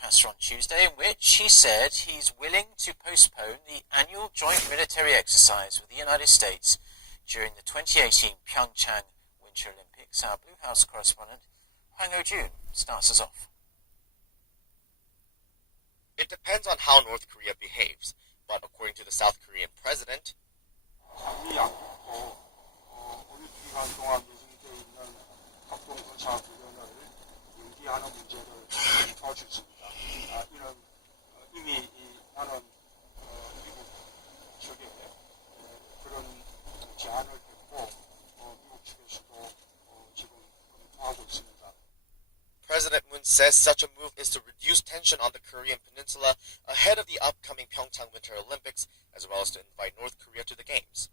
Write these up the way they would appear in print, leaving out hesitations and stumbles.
broadcaster on Tuesday, in which he said he's willing to postpone the annual joint military exercise with the United States during the 2018 Pyeongchang Winter Olympics. Our Blue House correspondent, Hwang Ho-jun, starts us off. It depends on how North Korea behaves, but according to the South Korean president, President Moon says such a move is to reduce tension on the Korean peninsula ahead of the upcoming Pyeongchang Winter Olympics, as well as to invite North Korea to the Games.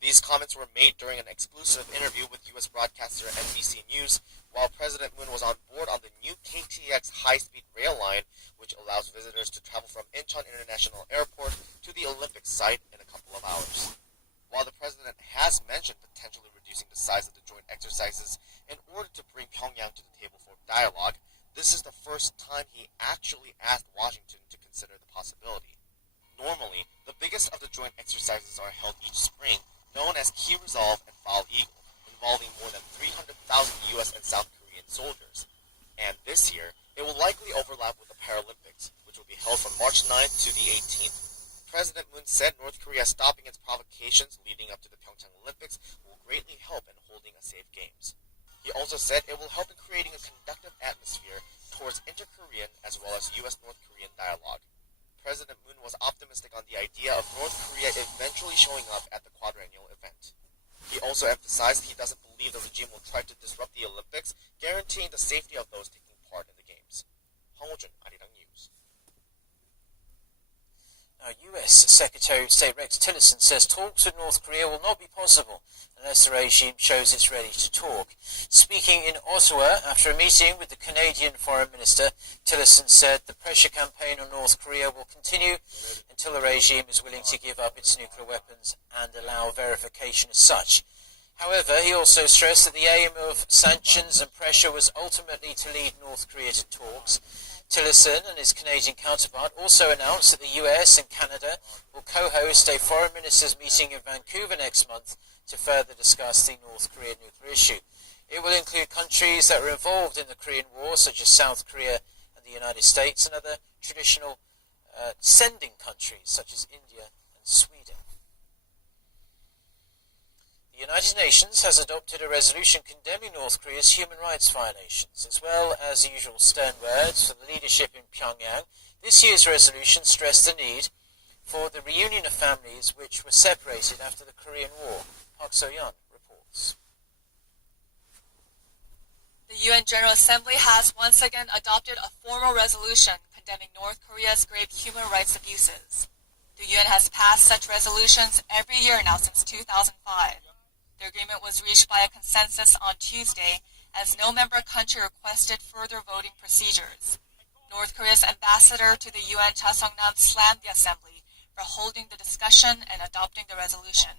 These comments were made during an exclusive interview with U.S. broadcaster NBC News while President Moon was on board on the new KTX high-speed rail line, which allows visitors to travel from Incheon International Airport to the Olympic site in a couple of hours. While the president has mentioned potentially reducing the size of the joint exercises in order to bring Pyongyang to the table for dialogue, this is the first time he actually asked Washington to consider the possibility. Normally, the biggest of the joint exercises are held each spring, known as Key Resolve and Foul Eagle, involving more than 300,000 U.S. and South Korean soldiers. And this year, it will likely overlap with the Paralympics, which will be held from March 9th to the 18th. President Moon said North Korea stopping its provocations leading up to the Pyeongchang Olympics will greatly help in holding a safe games. He also said it will help in creating a conducive atmosphere towards inter-Korean as well as U.S.-North Korean dialogue. President Moon was optimistic on the idea of North Korea eventually showing up at the quadrennial event. He also emphasized he doesn't believe the regime will try to disrupt the Olympics, guaranteeing the safety of those taking part in the Games. Hwang Ho-jun, Arirang News. Now, U.S. Secretary of State Rex Tillerson says talks with North Korea will not be possible unless the regime shows it's ready to talk. Speaking in Ottawa after a meeting with the Canadian Foreign Minister, Tillerson said the pressure campaign on North Korea will continue until the regime is willing to give up its nuclear weapons and allow verification as such. However, he also stressed that the aim of sanctions and pressure was ultimately to lead North Korea to talks. Tillerson and his Canadian counterpart also announced that the US and Canada will co-host a foreign ministers meeting in Vancouver next month to further discuss the North Korean nuclear issue. It will include countries that were involved in the Korean War, such as South Korea and the United States, and other traditional sending countries, such as India and Sweden. The United Nations has adopted a resolution condemning North Korea's human rights violations, as well as the usual stern words from the leadership in Pyongyang. This year's resolution stressed the need for the reunion of families which were separated after the Korean War. Park So-yeon reports. The UN General Assembly has once again adopted a formal resolution condemning North Korea's grave human rights abuses. The UN has passed such resolutions every year now since 2005. The agreement was reached by a consensus on Tuesday, as no member country requested further voting procedures. North Korea's ambassador to the UN, Cha Sung-nam, slammed the assembly for holding the discussion and adopting the resolution.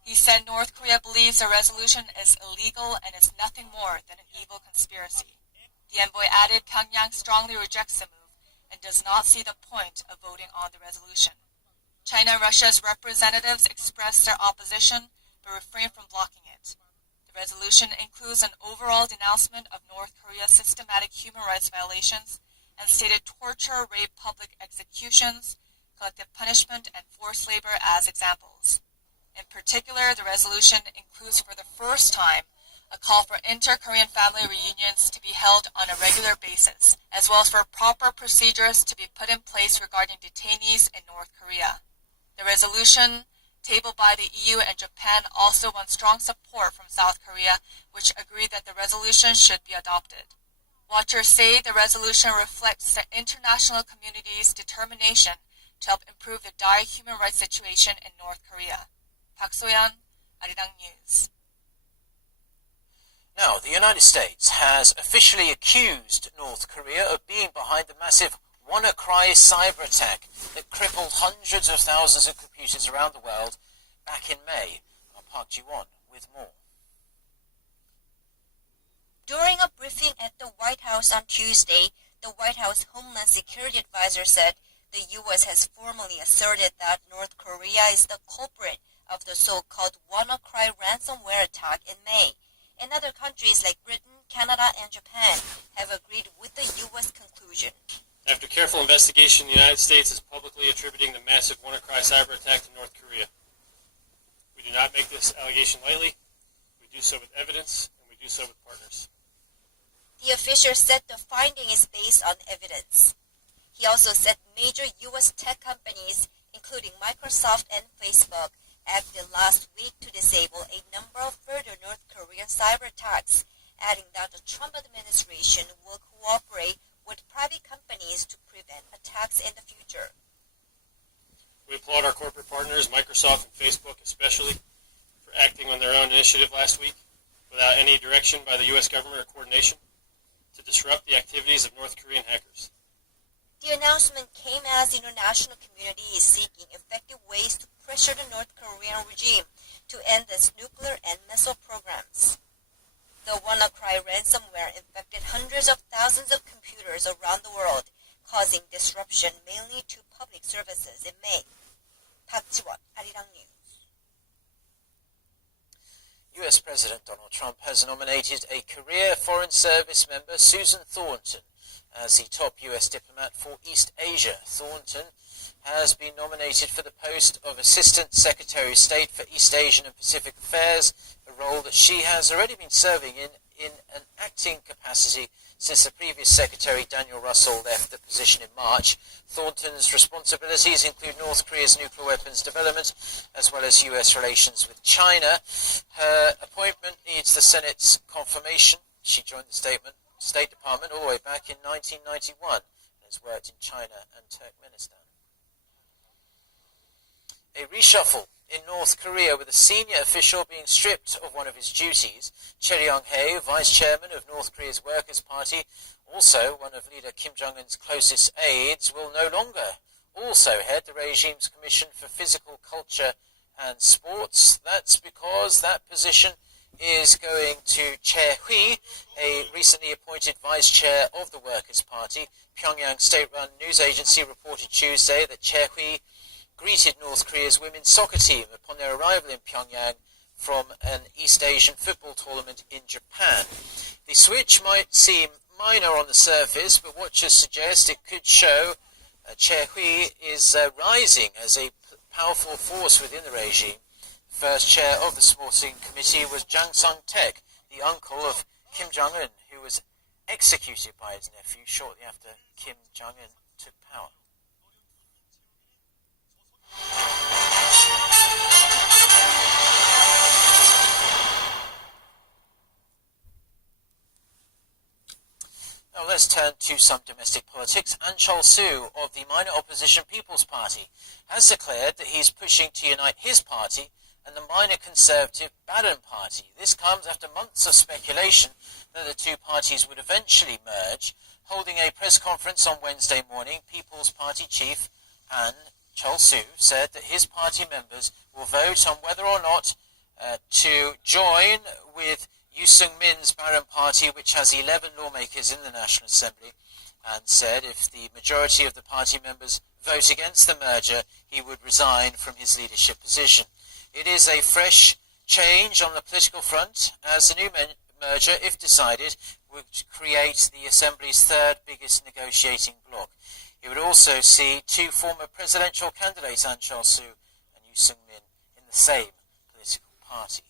He said North Korea believes the resolution is illegal and is nothing more than an evil conspiracy. The envoy added Pyongyang strongly rejects the move and does not see the point of voting on the resolution. China and Russia's representatives expressed their opposition but refrained from blocking it. The resolution includes an overall denouncement of North Korea's systematic human rights violations and stated torture, rape, public executions, collective punishment, and forced labor as examples. In particular, the resolution includes for the first time a call for inter-Korean family reunions to be held on a regular basis, as well as for proper procedures to be put in place regarding detainees in North Korea. The resolution tabled by the EU and Japan also won strong support from South Korea, which agreed that the resolution should be adopted. Watchers say the resolution reflects the international community's determination to help improve the dire human rights situation in North Korea. Park So-yeon, Arirang News. Now, the United States has officially accused North Korea of being behind the massive WannaCry cyber attack that crippled hundreds of thousands of computers around the world back in May. Park Ji-won with more. During a briefing at the White House on Tuesday, The White House Homeland Security Advisor said the U.S. has formally asserted that North Korea is the culprit of the so-called WannaCry ransomware attack in May. And other countries like Britain, Canada, and Japan have agreed with the U.S. conclusion. After careful investigation, the United States is publicly attributing the massive WannaCry cyber attack to North Korea. We do not make this allegation lightly. We do so with evidence, and we do so with partners. The official said the finding is based on evidence. He also said major U.S. tech companies, including Microsoft and Facebook, acted last week to disable a number of further North Korean cyber attacks, adding that the Trump administration will cooperate with private companies to prevent attacks in the future. We applaud our corporate partners, Microsoft and Facebook especially, for acting on their own initiative last week without any direction by the U.S. government or coordination to disrupt the activities of North Korean hackers. The announcement came as the international community is seeking effective ways to pressure the North Korean regime to end its nuclear and missile programs. The WannaCry ransomware infected hundreds of thousands of computers around the world, causing disruption mainly to public services in May. Park Ji-won, Arirang News. US President Donald Trump has nominated a career Foreign Service member, Susan Thornton, as the top US diplomat for East Asia. Thornton has been nominated for the post of Assistant Secretary of State for East Asian and Pacific Affairs, a role that she has already been serving in an acting capacity since the previous Secretary Daniel Russell left the position in March. Thornton's responsibilities include North Korea's nuclear weapons development as well as US relations with China. Her appointment needs the Senate's confirmation. She joined the State Department all the way back in 1991 and has worked in China and Turkmenistan. A reshuffle in North Korea with a senior official being stripped of one of his duties. Choi Ryong-hae, vice chairman of North Korea's Workers' Party, also one of leader Kim Jong-un's closest aides, will no longer also head the regime's Commission for Physical Culture and Sports. That's because that position is going to Chae Hui, a recently appointed vice chair of the Workers' Party. Pyongyang state-run news agency reported Tuesday that Chae Hui greeted North Korea's women's soccer team upon their arrival in Pyongyang from an East Asian football tournament in Japan. The switch might seem minor on the surface, but watchers suggest it could show Chae Hui is rising as a powerful force within the regime. First chair of the sporting committee was Jang Sung-taek, the uncle of Kim Jong-un, who was executed by his nephew shortly after Kim Jong-un took power. Now let's turn to some domestic politics. Ahn Cheol-soo of the minor opposition People's Party has declared that he's pushing to unite his party and the minor conservative Bareun Party. This comes after months of speculation that the two parties would eventually merge. Holding a press conference on Wednesday morning, People's Party chief Ahn Cheol-soo said that his party members will vote on whether or not to join with Yoo Seung-min's Bareun Party, which has 11 lawmakers in the National Assembly, and said if the majority of the party members vote against the merger, he would resign from his leadership position. It is a fresh change on the political front, as the new merger, if decided, would create the Assembly's third biggest negotiating bloc. It would also see two former presidential candidates, Ahn Cheol-soo and Yoo Seung-min, in the same political party.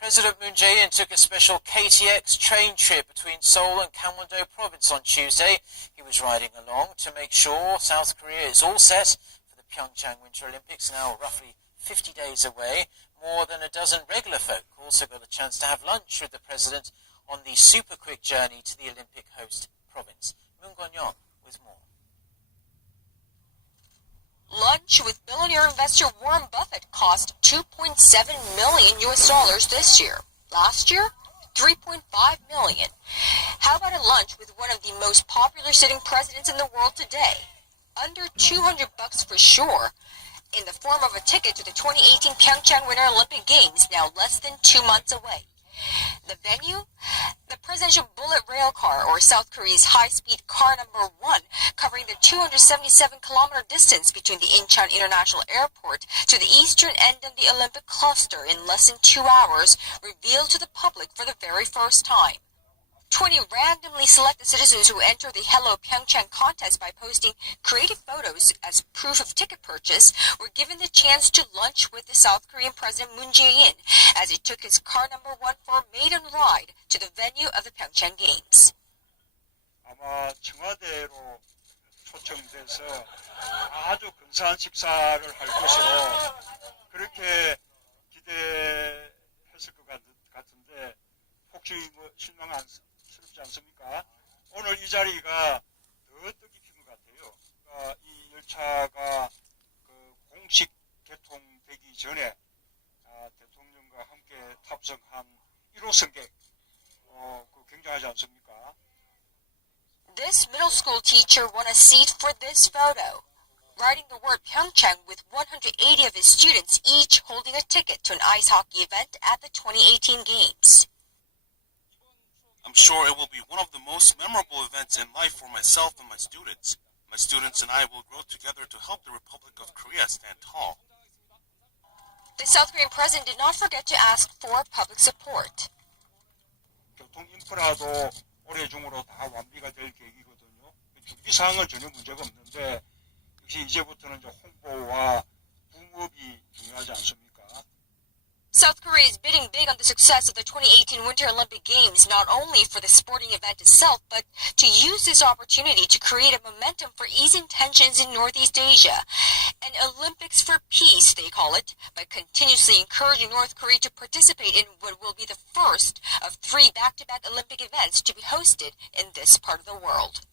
President Moon Jae-in took a special KTX train trip between Seoul and Gangwon-do province on Tuesday. He was riding along to make sure South Korea is all set for the Pyeongchang Winter Olympics, now roughly 50 days away. More than a dozen regular folk also got a chance to have lunch with the president on the super quick journey to the Olympic host province. Moon Gon-young with more. Lunch with billionaire investor Warren Buffett cost $2.7 million this year. Last year, $3.5 million. How about a lunch with one of the most popular sitting presidents in the world today? Under $200 for sure, in the form of a ticket to the 2018 Pyeongchang Winter Olympic Games, now less than 2 months away. The venue? The presidential bullet rail car, or South Korea's high-speed car number 1, covering the 277-kilometer distance between the Incheon International Airport to the eastern end of the Olympic cluster in less than 2 hours, revealed to the public for the very first time. 20 randomly selected citizens who enter the Hello Pyeongchang contest by posting creative photos as proof of ticket purchase were given the chance to lunch with the South Korean President Moon Jae-in as he took his car number 1 for a maiden ride to the venue of the Pyeongchang Games. 아마 청와대로 초청돼서 아주 근사한 식사를 할 것으로 그렇게 기대했을 것 같은데 혹시 실망스럽지 않습니까? 오늘 이 자리가 더 뜻깊은 것 같아요. 그러니까 이 열차가 공식 개통되기 전에 대통령과 함께 탑승한 1호 승객 굉장하지 않습니까? This middle school teacher won a seat for this photo, writing the word Pyeongchang with 180 of his students each holding a ticket to an ice hockey event at the 2018 Games. I'm sure it will be one of the most memorable events in life for myself and my students. My students and I will grow together to help the Republic of Korea stand tall. The South Korean president did not forget to ask for public support. 교통 인프라도 올해 중으로 다 완비가 될 계획이거든요. 준비 사항은 전혀 문제가 없는데 역시 이제부터는 홍보와 붐업이 중요하지 않습니까? South Korea is bidding big on the success of the 2018 Winter Olympic Games, not only for the sporting event itself, but to use this opportunity to create a momentum for easing tensions in Northeast Asia. An Olympics for peace, they call it, by continuously encouraging North Korea to participate in what will be the first of 3 back-to-back Olympic events to be hosted in this part of the world.